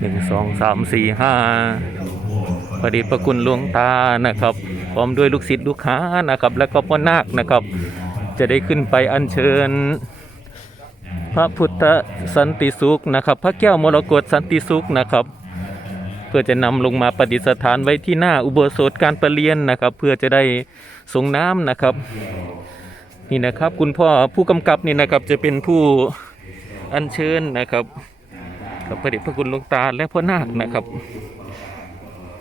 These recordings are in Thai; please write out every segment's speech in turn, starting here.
หนึ่งสองสามสี่ห้าประดิประคุณหลวงตานะครับ พร้อมด้วยลูกศิษย์ลูกค้านะครับ แล้วก็พ่อนาคนะครับ จะได้ขึ้นไปอัญเชิญ พระพุทธสันติสุขนะครับ พระแก้วมรกตสันติสุขนะครับ เพื่อจะนำลงมาประดิษฐานไว้ที่หน้าอุโบสถการประเรียนนะครับ เพื่อจะได้ส่งน้ำนะครับ นี่นะครับคุณพ่อผู้กำกับนี่นะครับจะเป็นผู้อัญเชิญนะครับ กับพระเดชพระคุณหลวงตาและพ่อนาคนะครับ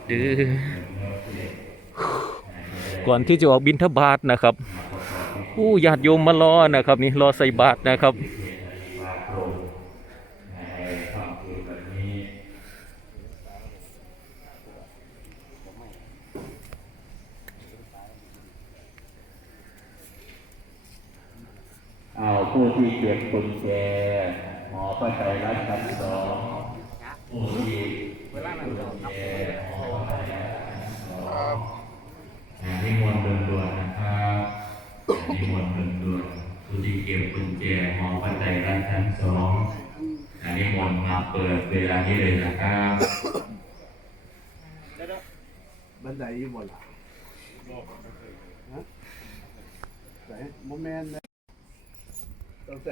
ดือก่อนที่จะออกบิณฑบาตนะครับผู้ญาติโยมมารอนะครับ นี่รอใส่บาตรนะครับเอาผู้ที่เก็บกุญแจหมอพระไตรรัตน์ชั้นสองผู้ที่เก็บกุญแจหมอพระไตรรัตน์ชั้นสองอ่านิมนต์ด่วนๆนะครับนิมนต์ด่วนๆผู้ที่ เก็บกุญแจหมอพระไตรรัตน์ชั้นสองอ่านิมนต์มาเปิดเวลานี้เลยนะครับบันไดอยู่บนหลังฮะไหนโมเมนต์นะ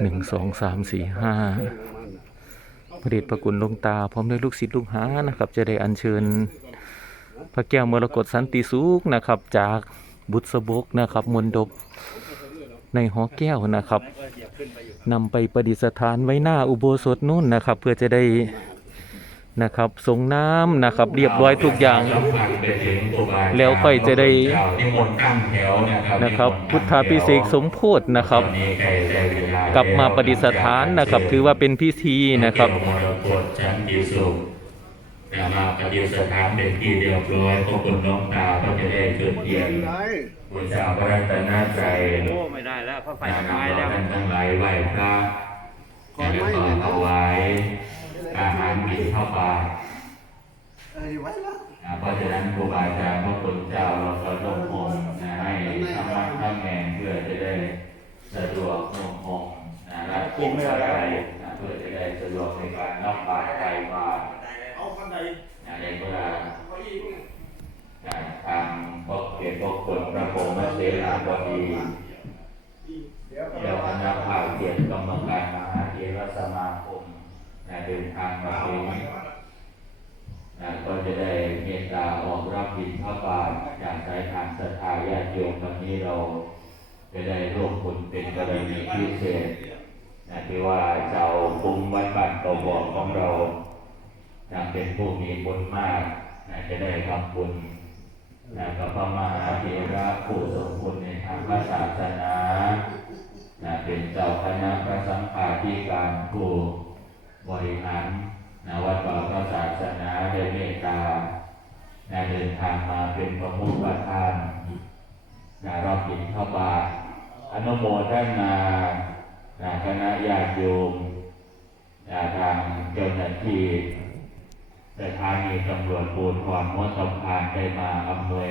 หนึ่งสองสามสี่ห้าพระเดชพระคุณหลวงตา พร้อมด้วยลูกศิษย์ลูกหานะครับ จะได้อัญเชิญ พระแก้วมรกตสันติสุขนะครับ จากบุษบกนะครับมนดบ ในหอแก้วนะครับนำไปประดิษฐานไว้หน้าอุโบสถนู่นนะครับ เพื่อจะได้นะครับส่งน้ำนะครับ เรียบร้อยทุกอย่าง แล้วค่อยจะได้นิมนต์ตั้งแถวนะครับ พุทธาพิเศษสมโพธนะครับ กลับมาประดิษฐานนะครับ ถือว่าเป็นพิธีนะครับเกี่ยวมรกตชั้นดีสุขแต่มาประดิษฐานเป็นที่เรียบร้อยพวกคุณน้องตาก็จะได้เกิดเยรติไหนบุญเจ้าพระรัตนตรัย แล้วเพราะไฟนำตายเราแล้วท่านทั้งหลายไหว้พระแล้วก็ถวายอาหารบิณฑบาตเอ้ยไว้ละอ่าเพราะฉะนั้นครูบาอาจารย์พระคุณเจ้าเราก็ลงมนต์นะให้ทำวัดทำแมงเพื่อจะได้สะดวกลงมงนะรับกินอะไรนะเพื่อจะได้สะดวกในการรับบาตรใส่บาตรนะในเวลาอ่าทางพวกเกียรติพวกคนพระโพรหมเสนาบดี เดินทางมาถึงนะก็จะได้เมตตาออกรับบิณฑบาตจากสายทานศรัทธาญาติโยมวันนี้เราจะได้ร่วมบุญเป็นกรณีพิเศษนะที่ว่าเจ้าปุ้งวัดบ้านเกาบอกของเรานะเป็นผู้มีบุญมากนะจะได้ทำบุญนะกับพระมหาเถระผู้ทรงคุณในทางพระศาสนานะเป็นเจ้าคณะพระสังฆาธิการผู้ นะเดินทางมาเป็นประมุขประธานนะรับบิณฑบาตอนุโมทนานะคณะญาติโยมนะทางเจ้าหน้าที่สถานีตำรวจภูธรหัวสะพานได้มาอำนวย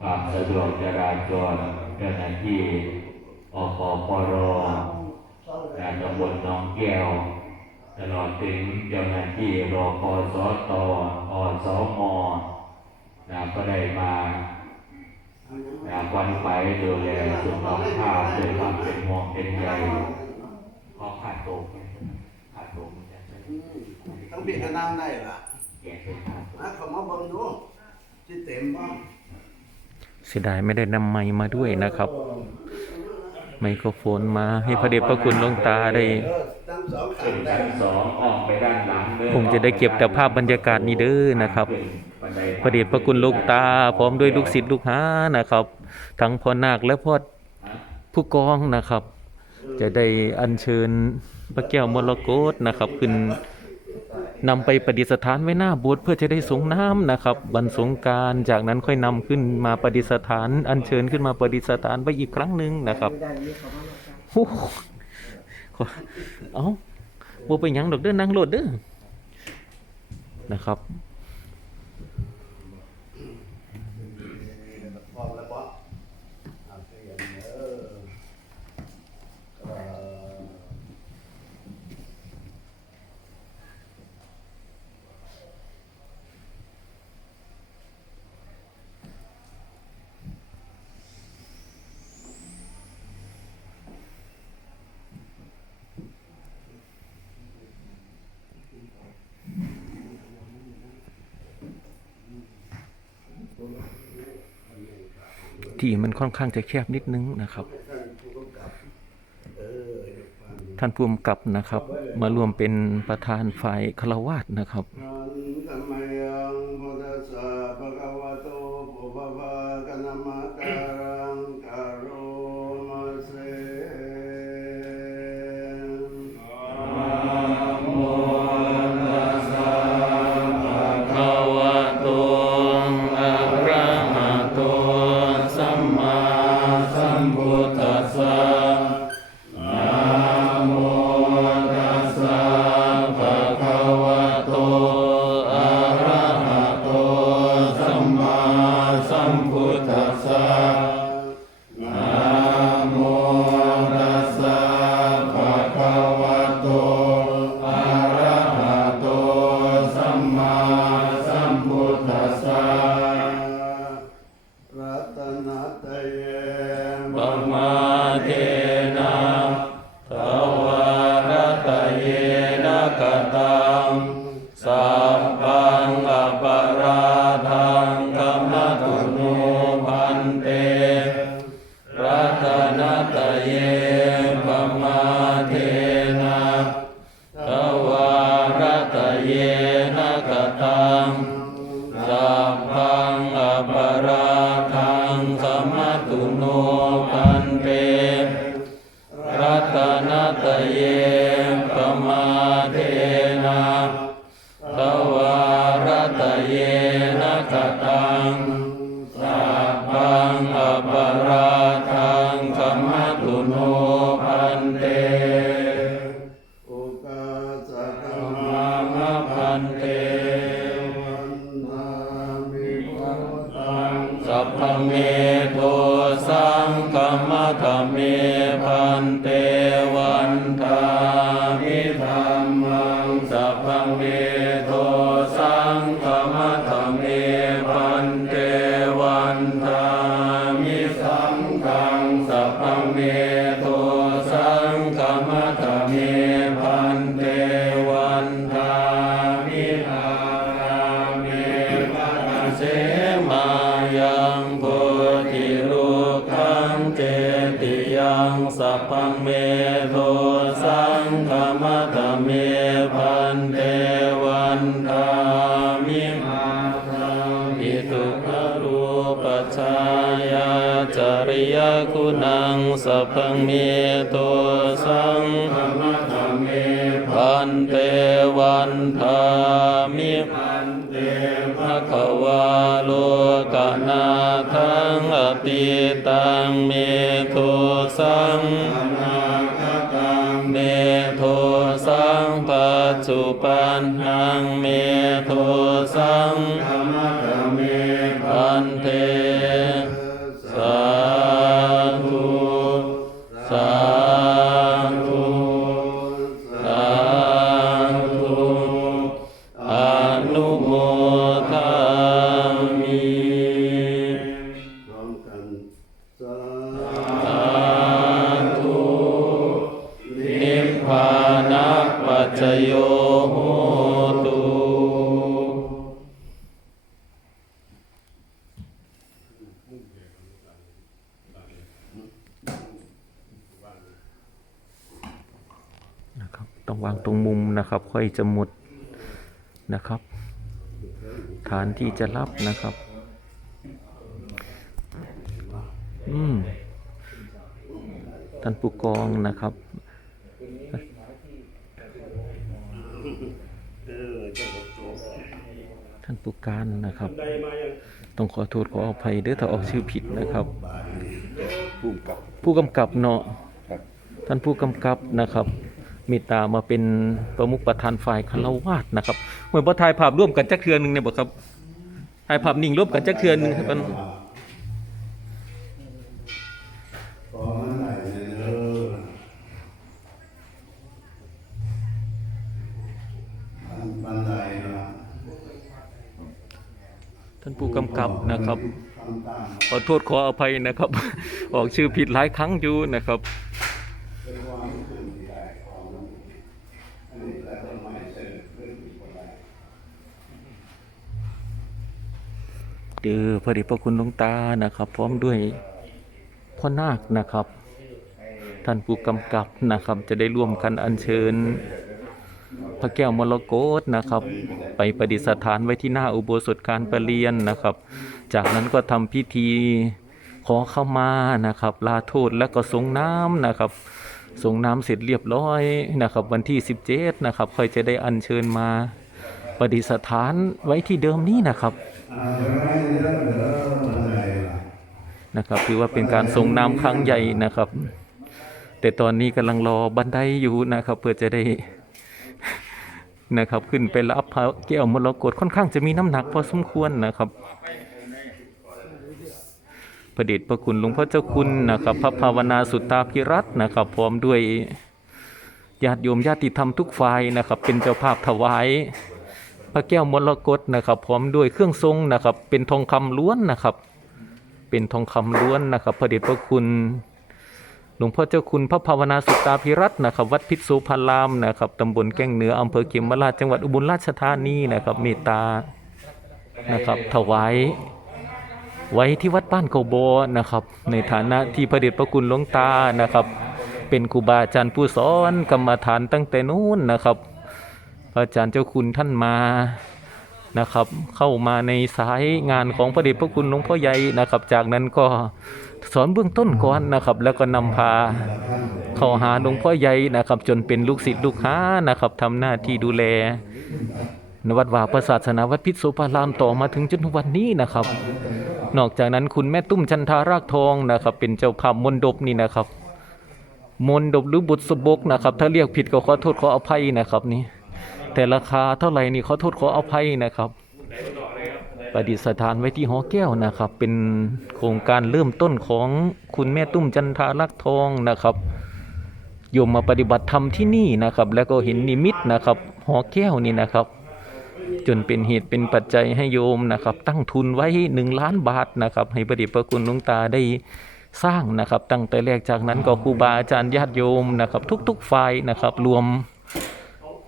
ความสะดวกจราจรเจ้าหน้าที่อปปรนะตำบลหนองแก้วตลอดถึงเจ้าหน้าที่รอพอสตออสม นะก็ได้มานะวันไปดูแลสุขภาพด้วยความเป็นห่วงเป็นใยขอขาดตกขาดตกจะใช้ต้องเปลี่ยนกันน้ำได้ล่ะแก่เป็นขาดตกนะเขามาเบิ่งดูที่เต็มบ้างเสียดายไม่ได้นำไมค์มาด้วยนะครับ ไมโครโฟนมาให้พระเดชพระคุณหลวงตาได้เออตั้งสองขัขึ้นนได้ชั้นสองออกไปด้านหลังเด้อคงจะได้เก็บแต่ภาพบรรยากาศนี้เด้อนะครับบันได พระเดชพระคุณลวงตาพร้อมด้วยลูกศิษย์ลูกหานะครับ ทั้งพ่อนาคและพ่อผู้กองนะครับ จะได้อัญเชิญพระแก้วมรกตนะครับขึ้นนำไปประดิษฐานไว้หน้าโบสถ์เพื่อจะได้สงน้ำนะครับวันสงการจากนั้นค่อยนำขึ้นมาประดิษฐาน อัญเชิญขึ้นมาประดิษฐานไว้อีกครั้งหนึ่งนะครับโอ้โหขอเอาบ่ไปยังดอกเด้อนั่งโลดเด้อนะครับ พร้อมแล้วบ่เอาเปลี่ยนเออเอ่อ ที่มันค่อนข้างจะแคบนิดนึงนะครับ ท่านผู้กำกับนะครับ มารวมเป็นประธานฝ่ายคารวาสนะครับ กตังสัพ ป สัพพังเมโทสังฆมัตเมพันเทวันทามิพันเตภะคะวาโลกนาทังอติตังเมโทสังอนาคตังเมโทสังปัจจุปันนังเมโทสัง วางตรงมุมนะครับ ค่อยจะหมดนะครับ ฐานที่จะรับนะครับ อืมท่านผู้กองนะครับเออเจ้าก็จบท่านผู้การนะครับ ต้องขอโทษขออภัยเด้อถ้าออกชื่อผิดนะครับภูมิกับผู้กำกับเนาะครับท่านผู้กำกับนะครับ เมตตามาเป็นประมุขประธานฝ่ายคารวาสนะครับเหมือนบ่ถ่ายภาพร่วมกันจักเทือหนึงเนี่ยบ่ครับถ่ายภาพนิ่งร่วมกันจักเทือหนึงครับมันพอมันไหนเนี่ยเอออันบันไดนะท่านผู้กำกับนะครับขอโทษขออภัยนะครับ ออกชื่อผิดหลายครั้งอยู่นะครับ เป็นความขึ้นที่ได้ของอันนี้แต่ต้นไม้ เสริมขึ้อพระเดชพระคุณหลวงตานะครับ พร้อมด้วยพ่อนาคนะครับ ท่านผู้กำกับนะครับ จะได้ร่วมกันอัญเชิญ พระแก้วมรกตนะครับ ไปประดิษฐานไว้ที่หน้าอุโบสถการประเรียนนะครับ จากนั้นก็ทำพิธีขอเข้ามานะครับ ลาโทษและก็สงน้ำนะครับสงน้ำเสร็จเรียบร้อยนะครับ วันที่ 17นะครับค่อยจะได้อัญเชิญมาประดิษฐานไว้ที่เดิมนี้นะครับ นะครับถือว่าเป็นการส่งน้ำครั้งใหญ่นะครับ แต่ตอนนี้กำลังรอบันไดอยู่นะครับ เพื่อจะได้นะครับ ขึ้นไปรับพระแก้วมรกตค่อนข้างจะมีน้ำหนักพอสมควรนะครับพระเดชพระคุณหลวงพ่อเจ้าคุณนะครับ พระภาวนาสุตตาภิรัตนะครับ พร้อมด้วยญาติโยมญาติธรรมทุกฝ่ายนะครับ เป็นเจ้าภาพถวาย พระแก้วมรกตนะครับพร้อมด้วยเครื่องทรงนะครับ เป็นทองคำล้วนนะครับ เป็นทองคำล้วนนะครับพระเดชพระคุณหลวงพ่อเจ้าคุณพระภาวนาสุตตาภิรัตน์นะครับ วัดพิษสุพารามนะครับตำบลแก้งเหนืออำเภอเขมราชจังหวัดอุบลราชธานีนะครับเมตตานะครับถวายไว้ที่วัดบ้านเกาโบนะครับ ในฐานะที่พระเดชพระคุณหลวงตานะครับ เป็นครูบาอาจารย์ผู้สอนกรรมฐานตั้งแต่นู้นนะครับ อาจารย์เจ้าคุณท่านมานะครับ เข้ามาในสายงานของพระเดชพระคุณหลวงพ่อใหญ่นะครับ จากนั้นก็สอนเบื้องต้นก่อนนะครับ แล้วก็นำพาเข้าหาหลวงพ่อใหญ่นะครับ จนเป็นลูกศิษย์ลูกหานะครับทำหน้าที่ดูแลนวัดวาประศาสนาวัดพิษโสภารามต่อมาถึงจนถึงวันนี้นะครับ นอกจากนั้นคุณแม่ตุ้มจันทารากทองนะครับ เป็นเจ้าภาพมนดบนี่นะครับ มนดบหรือบุตรสบกนะครับ ถ้าเรียกผิดก็ขอโทษขออภัยนะครับนี่ แต่ราคาเท่าไหร่นี่ขอโทษขออภัยนะครับประดิษฐานไว้ที่หอแก้วนะครับ เป็นโครงการเริ่มต้นของคุณแม่ตุ้มจันทารักทองนะครับโยมมาปฏิบัติธรรมที่นี่นะครับ แล้วก็เห็นนิมิตนะครับ หอแก้วนี่นะครับ จนเป็นเหตุเป็นปัจจัยให้โยมนะครับ ตั้งทุนไว้หนึ่งล้านบาทนะครับ ให้ประดิษฐ์พระคุณหลวงตาได้สร้างนะครับ ตั้งแต่แรกจากนั้นก็ครูบาอาจารย์ญาติโยมนะครับ ทุกๆฝ่ายนะครับรวม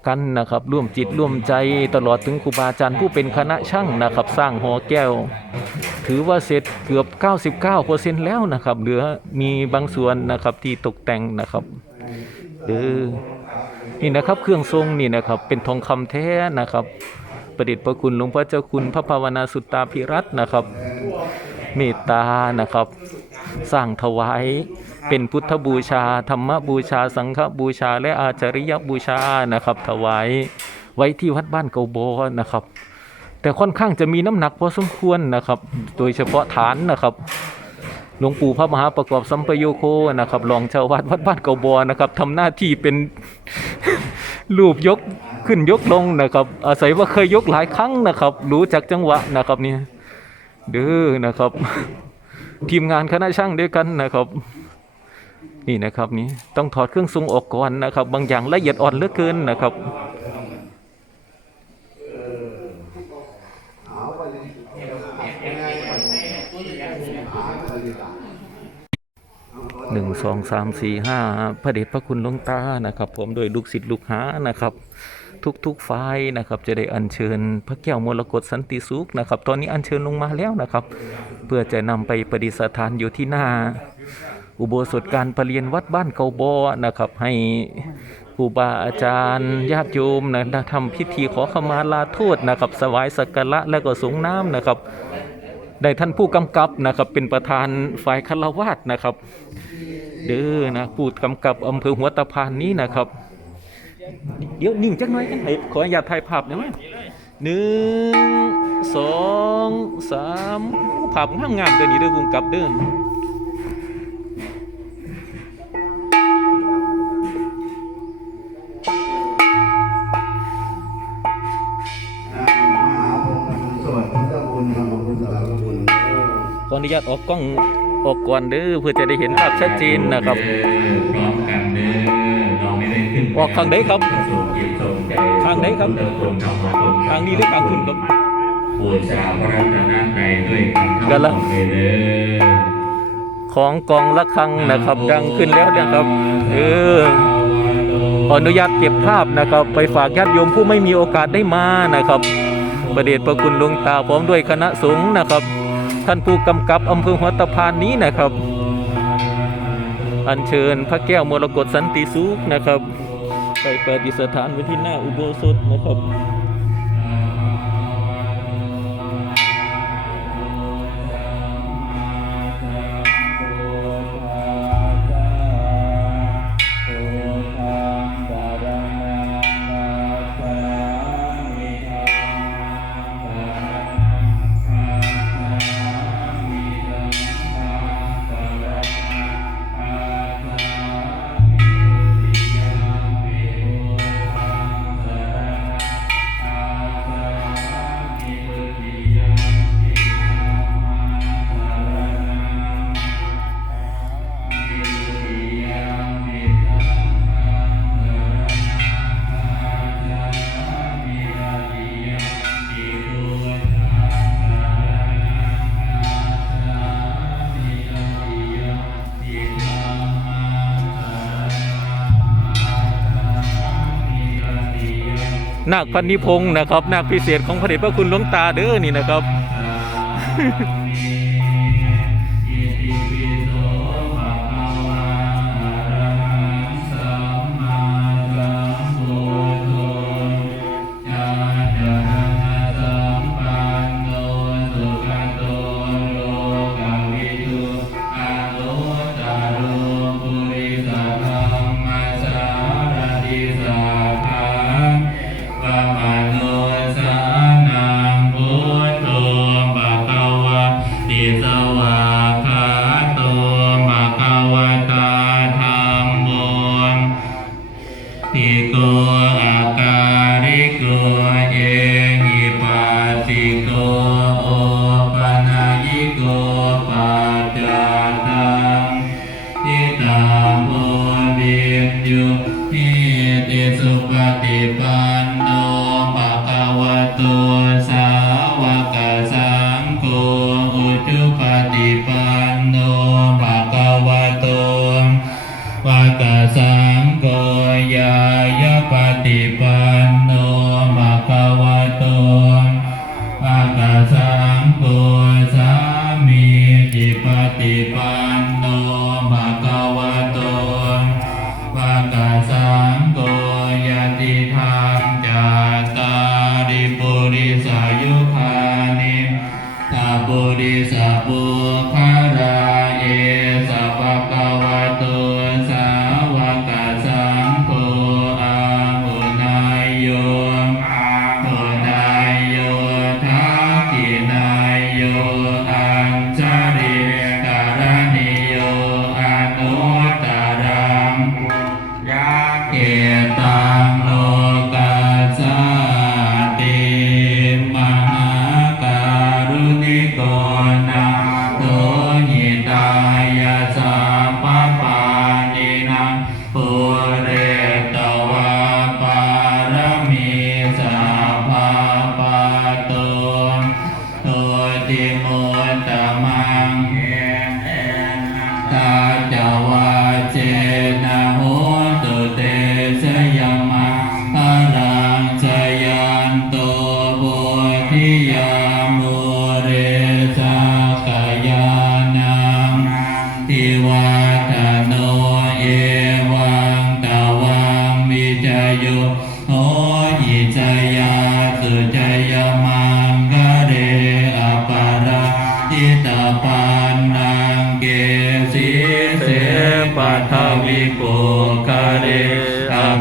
กันนะครับร่วมจิตร่วมใจตลอดถึงครูบาอาจารย์ผู้เป็นคณะช่างนะครับ สร้างหอแก้ว ถือว่าเสร็จเกือบ 99%แล้วนะครับ เหลือมีบางส่วนนะครับที่ตกแต่งนะครับเออนี่นะครับเครื่องทรงนี่นะครับ เป็นทองคำแท้นะครับ ประดิษฐ์ประคุณหลวงพ่อเจ้าคุณพระภาวนาสุตตาภิรัตนะครับ เมตตานะครับ สร้างถวาย เป็นพุทธบูชา ธรรมบูชา สังฆบูชา และอาจาริยบูชานะครับ ถวายไว้ที่วัดบ้านเกาโบนะครับ แต่ค่อนข้างจะมีน้ำหนักพอสมควรนะครับ โดยเฉพาะฐานนะครับหลวงปู่พระมหาประกอบสัมปโยโคนะครับรองเจ้าวัดวัดบ้านเกาบอนะครับทำหน้าที่เป็นรูปยกขึ้นยกลงนะครับ อาศัยว่าเคยยกหลายครั้งนะครับ รู้จักจังหวะนะครับนี่เด้อนะครับ ทีมงานคณะช่างด้วยกันนะครับ นี่นะครับนี่ต้องถอดเครื่องทรงออกก่อนนะครับ บางอย่างละเอียดอ่อนเหลือเกินนะครับหนึ่งสองสามสี่ห้าพระเดชพระคุณหลวงตานะครับ ผมโดยลูกศิษย์ลูกหานะครับ ทุกๆฝ่ายนะครับ จะได้อัญเชิญพระแก้วมรกตสันติสุขนะครับ ตอนนี้อัญเชิญลงมาแล้วนะครับ เพื่อจะนำไปประดิษฐานอยู่ที่หน้า อุโบสถการประเรียนวัดบ้านเกาบอนะครับให้ครูบาอาจารย์ญาติโยมนะทำพิธีขอขมาลาโทษนะครับสวายสักการะและก็สงน้ำนะครับ ได้ท่านผู้กำกับนะครับเป็นประธานฝ่ายคารวาสนะครับ เด้อนะผู้กำกับอำเภอหัวตะพานนี้นะครับ เดี๋ยวนิ่งจักหน่อยกันให้ขออนุญาตถ่ายภาพได้ไหมหนึ่งสองสามภาพงามงามๆเด้อนี่เด้อผู้กำกับเด้อ ออนุญาตออกกล้องออกก่อนเด้อเพื่อจะได้เห็นภาพชัดเจนนะครับพร้อมกันเด้อน้องไม่ได้ขึ้นออกทางไหนครับส่งจิตส่งใจทางไหนครับเติมธรรมะทางนี้หรือทางคุณครับบูชาพระรัตนตรัยด้วยกันทั้งกันละหมดเลยเด้อของกองละครังนะครับ ดังขึ้นแล้วนะครับเออขออนุญาตเก็บภาพนะครับ ไปฝากญาติโยมผู้ไม่มีโอกาสได้มานะครับ ประเดชประคุณหลวงตาพร้อมด้วยคณะสงฆ์นะครับ ท่านผู้กำกับอำเภอหัวตะพานนี้นะครับ อัญเชิญพระแก้วมรกตสันติสุขนะครับ ไปประดิสถานไว้ที่หน้าอุโบสถนะครับ นาคพันนิพงศ์นะครับ นาคพิเศษของพระเดชพระคุณหลวงตาเด้อนี่นะครับ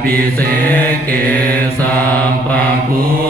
ปิเสกสัมปังคุ